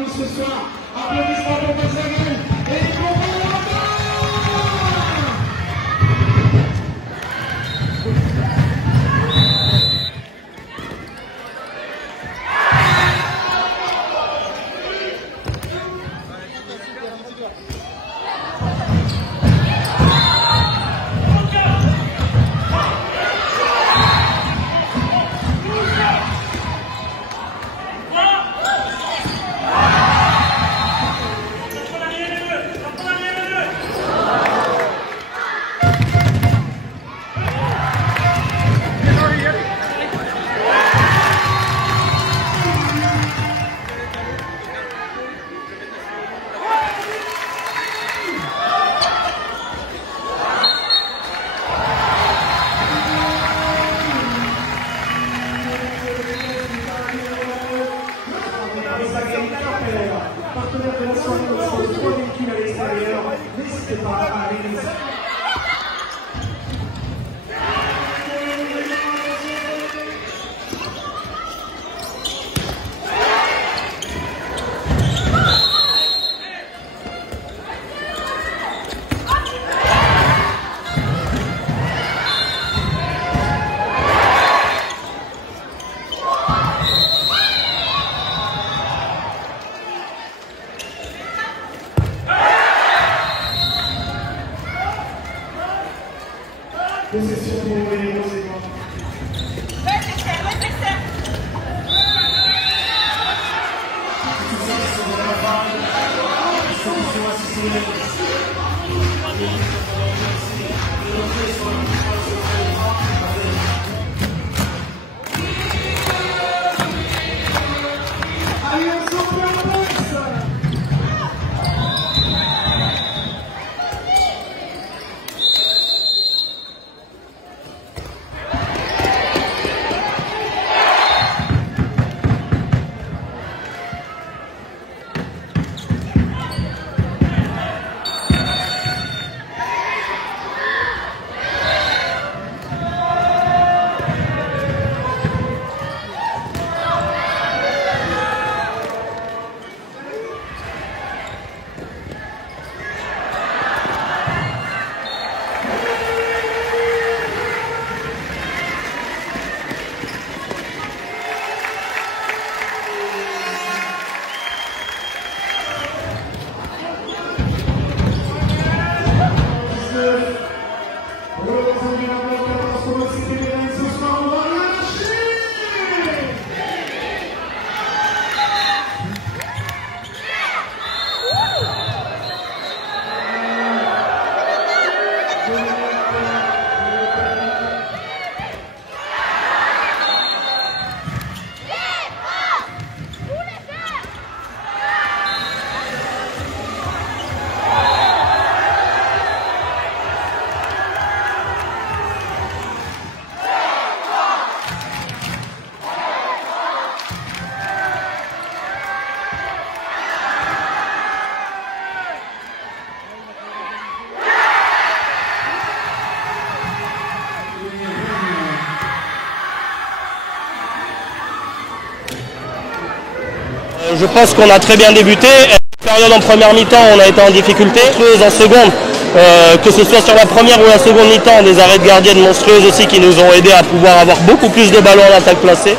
nous ce soir. Applaudissements pour Volkswagen et pour partenaire de la soirée aussi, les 3 véhicules à l'extérieur. N'hésitez pas à aller les possession pour les conséquences. Je pense qu'on a très bien débuté. Période en première mi-temps, on a été en difficulté. En seconde, que ce soit sur la première ou la seconde mi-temps, des arrêts de gardienne monstrueuses aussi qui nous ont aidés à pouvoir avoir beaucoup plus de ballons en attaque placée.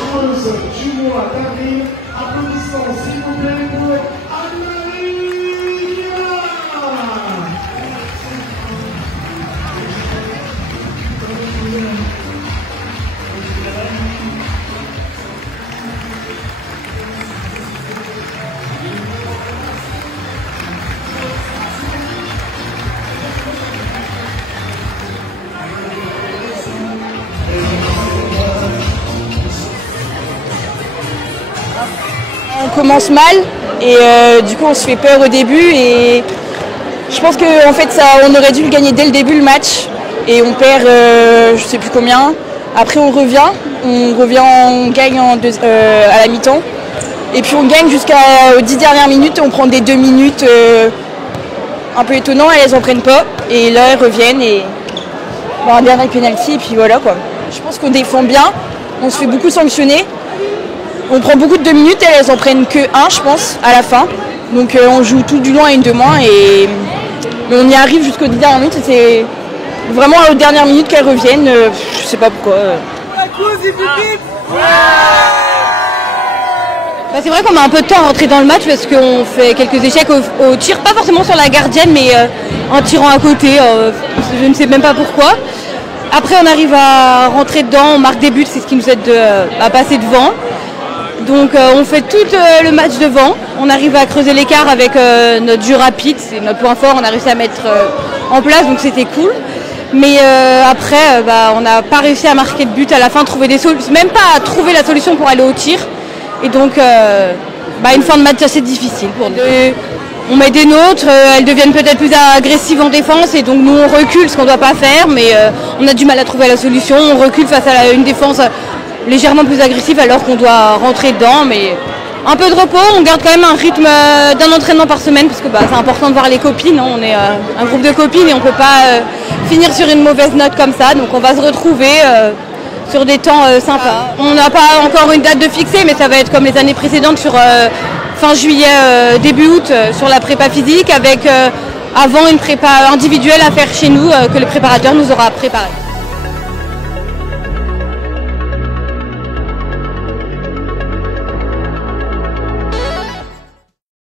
On commence mal et du coup on se fait peur au début et je pense qu'en fait on aurait dû le gagner dès le début le match et on perd je sais plus combien. Après on gagne à la mi-temps et puis on gagne jusqu'aux 10 dernières minutes et on prend des 2 minutes un peu étonnants et elles en prennent pas et là elles reviennent et un dernier penalty et puis voilà quoi. Je pense qu'on défend bien, on se fait beaucoup sanctionner. On prend beaucoup de 2 minutes, elles en prennent que 1 je pense à la fin. Donc on joue tout du long à une de moins mais on y arrive jusqu'aux 10 dernières minutes et c'est vraiment aux dernières minutes qu'elles reviennent, je sais pas pourquoi. Bah, c'est vrai qu'on met un peu de temps à rentrer dans le match parce qu'on fait quelques échecs au tir, pas forcément sur la gardienne mais en tirant à côté, je ne sais même pas pourquoi. Après on arrive à rentrer dedans, on marque des buts, c'est ce qui nous aide à passer devant. Donc on fait tout le match devant, on arrive à creuser l'écart avec notre jeu rapide, c'est notre point fort, on a réussi à mettre en place donc c'était cool. Mais après on n'a pas réussi à marquer de but à la fin, trouver des solutions, même pas à trouver la solution pour aller au tir. Et donc une fin de match assez difficile pour nous. On met des nôtres, elles deviennent peut-être plus agressives en défense et donc nous on recule, ce qu'on ne doit pas faire, mais on a du mal à trouver la solution, on recule face à une défense légèrement plus agressive alors qu'on doit rentrer dedans, mais un peu de repos, on garde quand même un rythme d'un entraînement par semaine parce que c'est important de voir les copines, hein. On est un groupe de copines et on ne peut pas finir sur une mauvaise note comme ça, donc on va se retrouver sur des temps sympas. On n'a pas encore une date de fixée, mais ça va être comme les années précédentes sur fin juillet, début août sur la prépa physique avec avant une prépa individuelle à faire chez nous que le préparateur nous aura préparé.